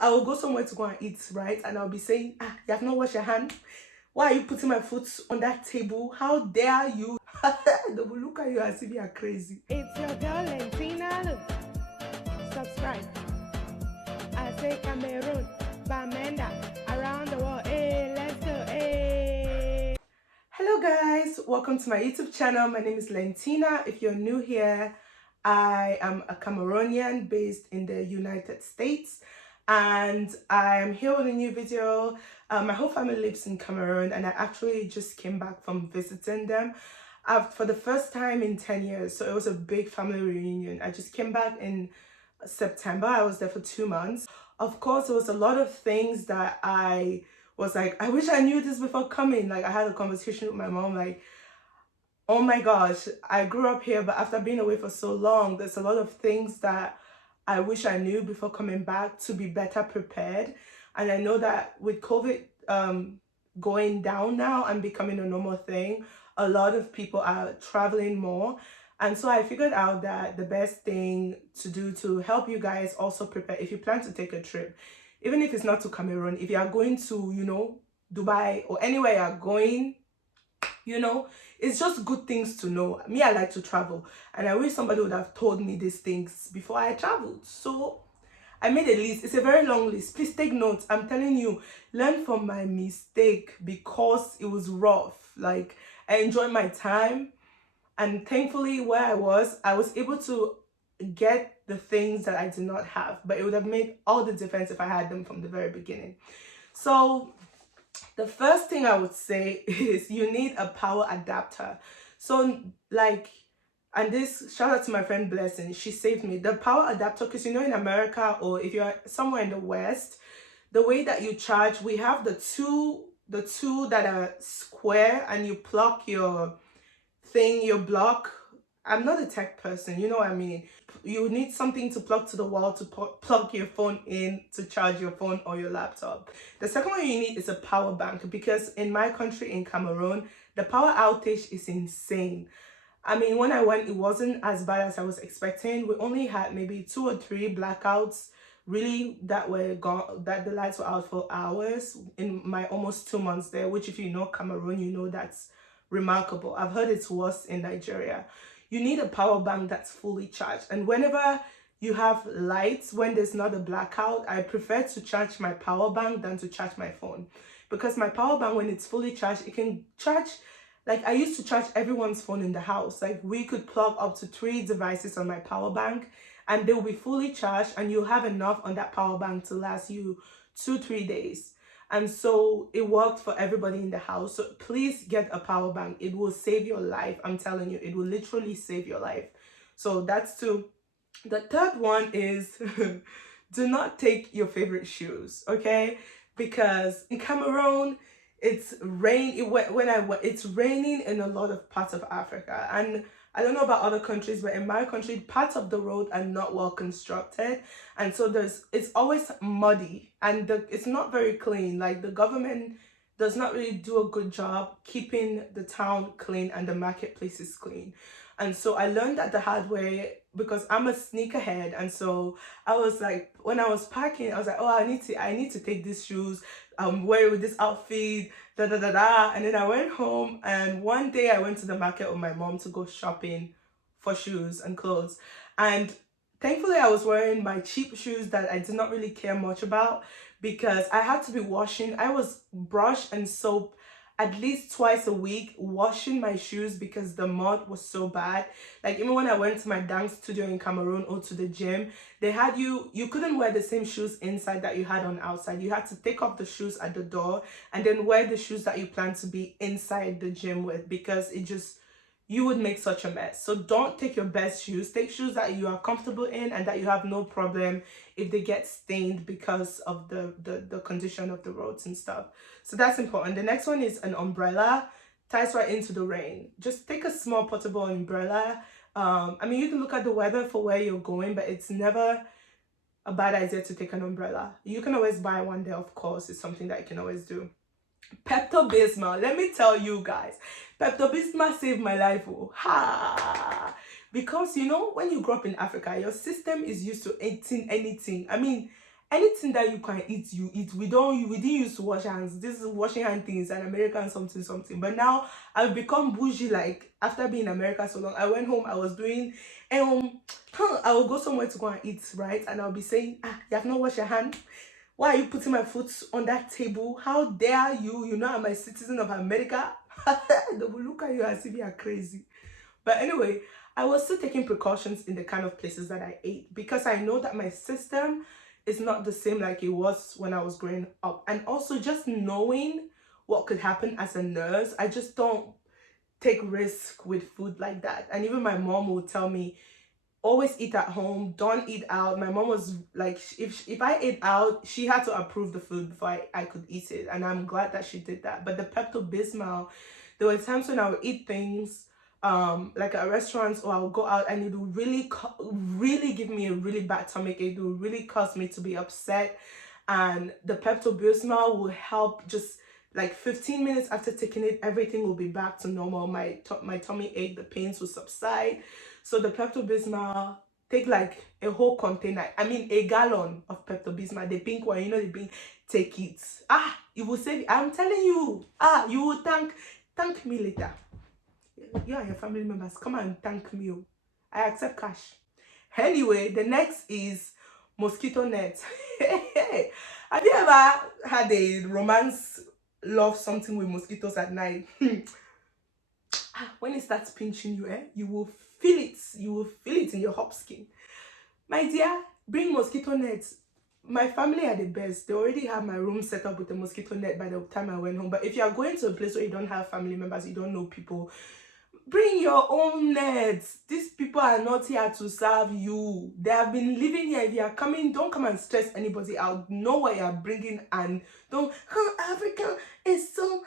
I will go somewhere to go and eat, right? And I'll be saying, ah, you have not washed your hand. Why are you putting my foot on that table? How dare you? They will look at you as if you are crazy. It's your girl Lentina Lum. Subscribe. I say Cameroon, Bamenda, around the world. Hey, let's go. Hey. Hello guys, welcome to my YouTube channel. My name is Lentina. If you're new here, I am a Cameroonian based in the United States, and I'm here with a new video. My whole family lives in Cameroon, and I actually just came back from visiting them for the first time in 10 years. So it was a big family reunion. I just came back in September. I was there for 2 months. Of course, there was a lot of things that I was like, I wish I knew this before coming. Like, I had a conversation with my mom, like, oh my gosh, I grew up here, but after being away for so long, there's a lot of things that I wish I knew before coming back to be better prepared. And I know that with COVID going down now and becoming a normal thing, a lot of people are traveling more. And so I figured out that the best thing to do to help you guys also prepare, if you plan to take a trip, even if it's not to Cameroon, if you are going to, Dubai or anywhere you're going, it's just good things to know. Me, I like to travel, and I wish somebody would have told me these things before I traveled. So I made a list. It's a very long list. Please take notes. I'm telling you, learn from my mistake because it was rough. Like, I enjoyed my time, and thankfully where I was able to get the things that I did not have, but it would have made all the difference if I had them from the very beginning. So the first thing I would say is you need a power adapter. So like, and this, shout out to my friend Blessing, she saved me. The power adapter, because in America, or if you're somewhere in the West, the way that you charge, we have the two that are square, and you plug your your block. I'm not a tech person, you know what I mean? You need something to plug to the wall to plug your phone in to charge your phone or your laptop. The second one you need is a power bank, because in my country, in Cameroon, the power outage is insane. I mean, when I went, it wasn't as bad as I was expecting. We only had maybe 2 or 3 blackouts really that were gone, that the lights were out for hours in my almost 2 months there, which if you know Cameroon, you know that's remarkable. I've heard it's worse in Nigeria. You need a power bank that's fully charged. And whenever you have lights, when there's not a blackout, I prefer to charge my power bank than to charge my phone. Because my power bank, when it's fully charged, it can charge, like I used to charge everyone's phone in the house. Like we could plug up to 3 devices on my power bank and they'll be fully charged, and you'll have enough on that power bank to last you 2-3 days. And so it worked for everybody in the house. So please get a power bank. It will save your life. I'm telling you, it will literally save your life. So that's 2. The third one is do not take your favorite shoes, okay? Because in Cameroon, it's it's raining in a lot of parts of Africa, and I don't know about other countries, but in my country, parts of the road are not well constructed, and so it's always muddy, and it's not very clean. Like the government does not really do a good job keeping the town clean and the marketplaces clean. And so I learned that the hard way, because I'm a sneakerhead, and so I was like, when I was packing, I was like, oh, I need to take these shoes, wear it with this outfit, da da da da. And then I went home, and one day I went to the market with my mom to go shopping for shoes and clothes, and thankfully I was wearing my cheap shoes that I did not really care much about, because I had to be washing. I was brush and soap at least twice a week, washing my shoes because the mud was so bad. Like even when I went to my dance studio in Cameroon or to the gym, they had you couldn't wear the same shoes inside that you had on outside. You had to take off the shoes at the door and then wear the shoes that you plan to be inside the gym with, because you would make such a mess. So don't take your best shoes. Take shoes that you are comfortable in and that you have no problem if they get stained because of the condition of the roads and stuff. So that's important. The next one is an umbrella. Ties right into the rain. Just take a small portable umbrella. I mean, you can look at the weather for where you're going, but it's never a bad idea to take an umbrella. You can always buy one there, of course. It's something that you can always do. Pepto-Bismol, let me tell you guys, Pepto-Bismol saved my life. Oh, ha! Because you know, when you grow up in Africa, your system is used to eating anything. I mean, anything that you can eat, you eat. We didn't used to wash hands. This is washing hand things and American something something. But now I've become bougie. Like after being in America so long, I went home. I was doing I will go somewhere to go and eat, right? And I'll be saying, ah, you have not washed your hand. Why are you putting my foot on that table? How dare you? You know I'm a citizen of America. They will look at you as if you are crazy. But anyway, I was still taking precautions in the kind of places that I ate because I know that my system is not the same like it was when I was growing up. And also just knowing what could happen as a nurse, I just don't take risk with food like that. And even my mom will tell me, always eat at home, don't eat out. My mom was like, if I ate out, she had to approve the food before I could eat it, and I'm glad that she did that. But the Pepto-Bismol, there were times when I would eat things like at restaurants, or I'll go out and it will really give me a really bad stomach ache. It will really cause me to be upset, and the Pepto-Bismol will help. Just like 15 minutes after taking it, everything will be back to normal. My tummy ache, the pains will subside. So the Pepto-Bismol, take like a whole container, I mean a gallon of Pepto-Bismol, the pink one, you know, the pink, take it. Ah, it will save, I'm telling you. Ah, you will thank me later. You and your family members, come and thank me. Oh. I accept cash. Anyway, the next is mosquito net. Have you ever had a romance love something with mosquitoes at night? When it starts pinching you, you will feel it. You will feel it in your hop skin. My dear, bring mosquito nets. My family are the best. They already have my room set up with a mosquito net by the time I went home. But if you are going to a place where you don't have family members, you don't know people, bring your own nets. These people are not here to serve you. They have been living here. If you are coming, don't come and stress anybody out. Know what you are bringing, and don't, Africa is so,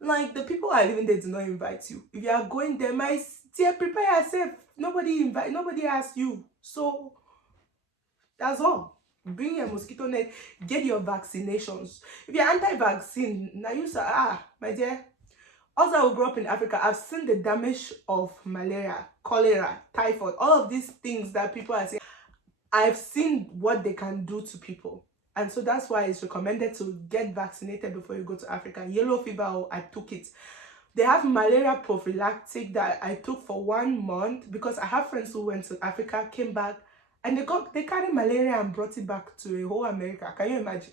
like the people who are living there do not invite you. If you are going there, my dear, prepare yourself. Nobody asks you. So that's all. Bring your mosquito net, get your vaccinations. If you're anti-vaccine, now you say, my dear. Also, I will grow up in Africa. I've seen the damage of malaria, cholera, typhoid, all of these things that people are saying. I've seen what they can do to people. And so that's why it's recommended to get vaccinated before you go to Africa. Yellow fever, I took it. They have malaria prophylactic that I took for 1 month because I have friends who went to Africa, came back, and they carried malaria and brought it back to a whole America. Can you imagine?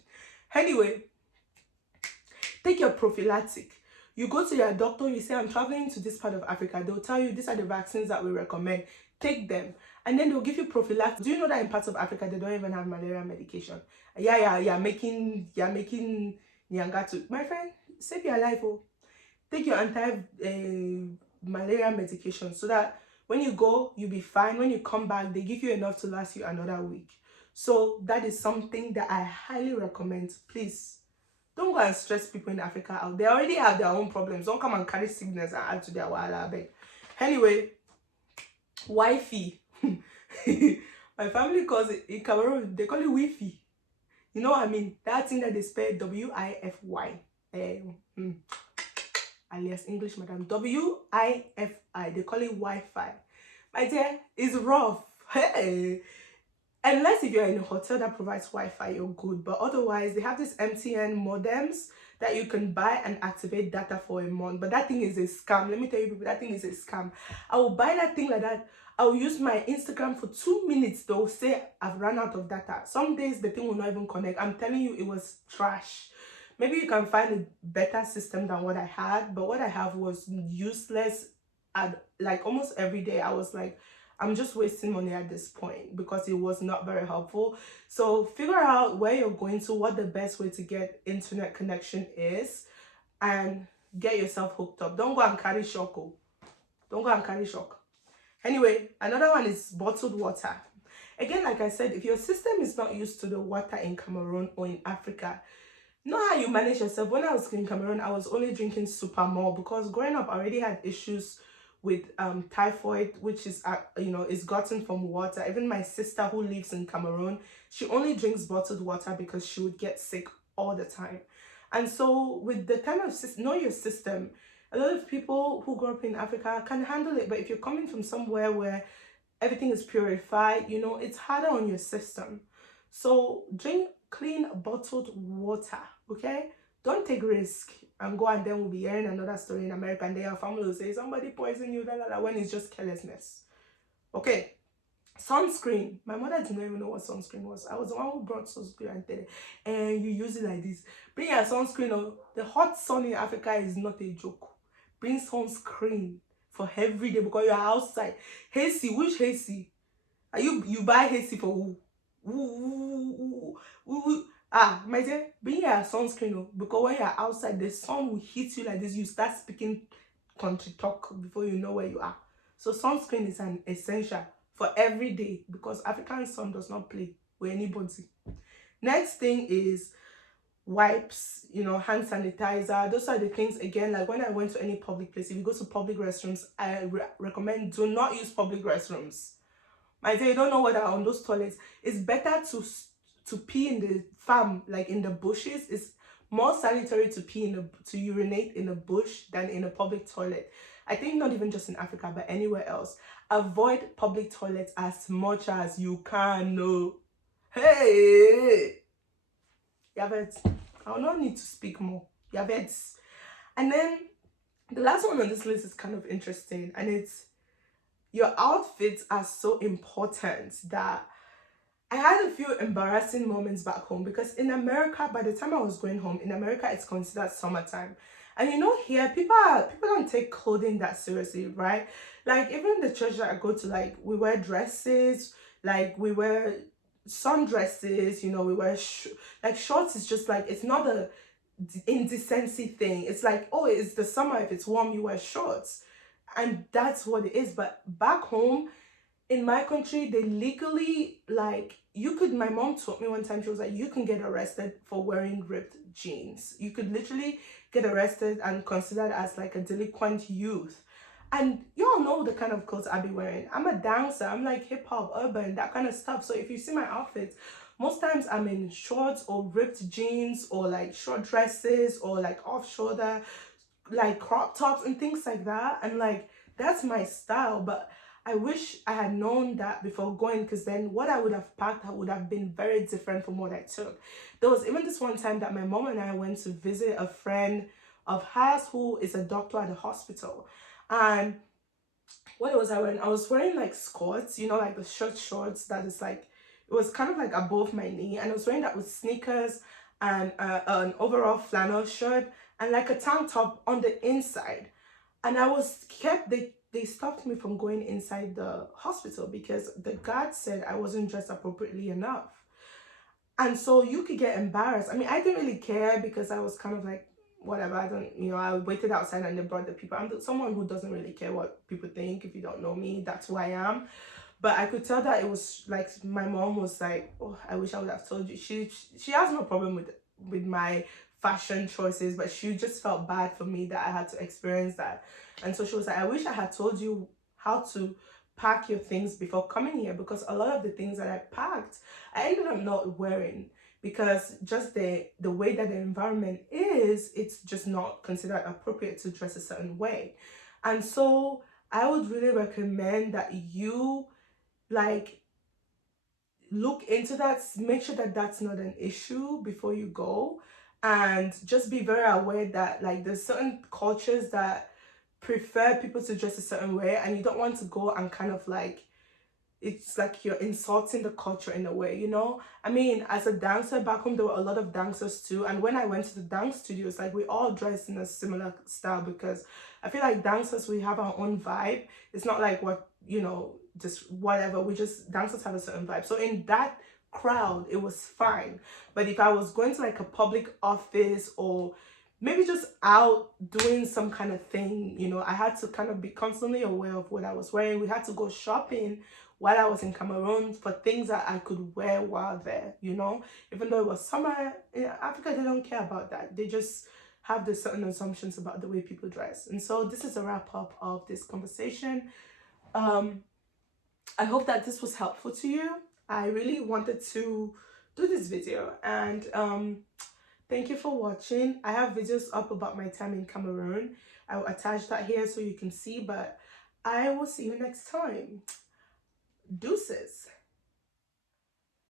Anyway, take your prophylactic. You go to your doctor, you say, I'm traveling to this part of Africa. They'll tell you, these are the vaccines that we recommend. Take them. And then they'll give you prophylaxis. Do you know that in parts of Africa, they don't even have malaria medication? Yeah, making nyangatu. My friend, save your life. Oh. Take your anti-malaria medication so that when you go, you'll be fine. When you come back, they give you enough to last you another week. So that is something that I highly recommend. Please, don't go and stress people in Africa out. They already have their own problems. Don't come and carry sickness and add to their wahala. Anyway, Wi-Fi. My family calls it, in Cameroon, they call it Wi-Fi. You know what I mean? That thing that they spell W-I-F-Y. Alias English, madam. W-I-F-I. They call it Wi-Fi. My dear, it's rough. Hey. Unless if you're in a hotel that provides Wi-Fi, you're good. But otherwise, they have these MTN modems that you can buy and activate data for a month. But that thing is a scam. Let me tell you people, that thing is a scam. I will buy that thing like that. I will use my Instagram for 2 minutes. They'll say I've run out of data. Some days the thing will not even connect. I'm telling you, it was trash. Maybe you can find a better system than what I had. But what I have was useless. And like almost every day, I was like, I'm just wasting money at this point because it was not very helpful. So figure out where you're going to, what the best way to get internet connection is, and get yourself hooked up. Don't go and carry shock. Oh. Don't go and carry shock. Anyway, another one is bottled water. Again, like I said, if your system is not used to the water in Cameroon or in Africa, know how you manage yourself. When I was in Cameroon, I was only drinking Supermall because growing up, I already had issues with typhoid, which is is gotten from water. Even my sister who lives in Cameroon, she only drinks bottled water because she would get sick all the time. And so with the kind of know your system, a lot of people who grew up in Africa can handle it. But if you're coming from somewhere where everything is purified, it's harder on your system. So drink clean bottled water, okay? Don't take risk and go, and then we'll be hearing another story in America and then your family will say somebody poisoned you, when it's just carelessness. Okay. Sunscreen. My mother did not even know what sunscreen was. I was the one who brought sunscreen and said, and you use it like this. Bring your sunscreen. Oh, the hot sun in Africa is not a joke. Bring sunscreen for every day because you're outside. Hazy, which hazy? Are you buy hazy for who? Ah, my dear, bring your sunscreen, oh, because when you're outside, the sun will hit you like this. You start speaking country talk before you know where you are. So sunscreen is an essential for every day because African sun does not play with anybody. Next thing is wipes, hand sanitizer. Those are the things, again, like when I went to any public place. If you go to public restrooms, I recommend do not use public restrooms. My dear, you don't know what are on those toilets. It's better to pee in the farm, like in the bushes. It's more sanitary to to urinate in a bush than in a public toilet. I think not even just in Africa, but anywhere else. Avoid public toilets as much as you can. No. Hey, Yavet. I will not need to speak more. Yavet. And then the last one on this list is kind of interesting, and it's your outfits are so important that I had a few embarrassing moments back home because in America, by the time I was going home, in America, it's considered summertime. And here, people don't take clothing that seriously, right? Like even the church that I go to, like we wear dresses, like we wear sundresses, we wear like shorts. Is just like it's not a indecency thing. It's like, oh, it's the summer. If it's warm, you wear shorts, and that's what it is. But back home in my country, they legally, like, my mom told me one time, she was like, you can get arrested for wearing ripped jeans. You could literally get arrested and considered as like a delinquent youth. And y'all know the kind of clothes I be wearing. I'm a dancer. I'm like hip hop, urban, that kind of stuff. So if you see my outfits, most times I'm in shorts or ripped jeans or like short dresses or like off shoulder, like crop tops and things like that. And like, that's my style. But I wish I had known that before going, because then what I would have packed would have been very different from what I took. There was even this one time that my mom and I went to visit a friend of hers who is a doctor at the hospital. And what was I wearing? I was wearing like skirts, like the shorts that is like, it was kind of like above my knee. And I was wearing that with sneakers and an overall flannel shirt and like a tank top on the inside. And I was they stopped me from going inside the hospital because the guard said I wasn't dressed appropriately enough. And so you could get embarrassed. I mean, I didn't really care because I was kind of like, whatever, I don't, I waited outside and they brought the people. I'm someone who doesn't really care what people think. If you don't know me, that's who I am. But I could tell that it was like, my mom was like, oh, I wish I would have told you. She has no problem with my fashion choices, but she just felt bad for me that I had to experience that. And so she was like, I wish I had told you how to pack your things before coming here, because a lot of the things that I packed, I ended up not wearing because just the way that the environment is, it's just not considered appropriate to dress a certain way. And so I would really recommend that you like look into that, make sure that that's not an issue before you go, and just be very aware that like there's certain cultures that prefer people to dress a certain way, and you don't want to go and kind of like, it's like you're insulting the culture in a way. I mean, as a dancer back home, there were a lot of dancers too, and when I went to the dance studios, like we all dressed in a similar style because I feel like dancers, we have our own vibe. It's not like what, just whatever, we just, dancers have a certain vibe. So in that crowd, it was fine. But if I was going to like a public office or maybe just out doing some kind of thing, I had to kind of be constantly aware of what I was wearing. We had to go shopping while I was in Cameroon for things that I could wear while there, even though it was summer. In Africa, they don't care about that. They just have the certain assumptions about the way people dress. And so this is a wrap up of this conversation. I hope that this was helpful to you. I really wanted to do this video, and thank you for watching. I have videos up about my time in Cameroon. I will attach that here so you can see, but I will see you next time. Deuces.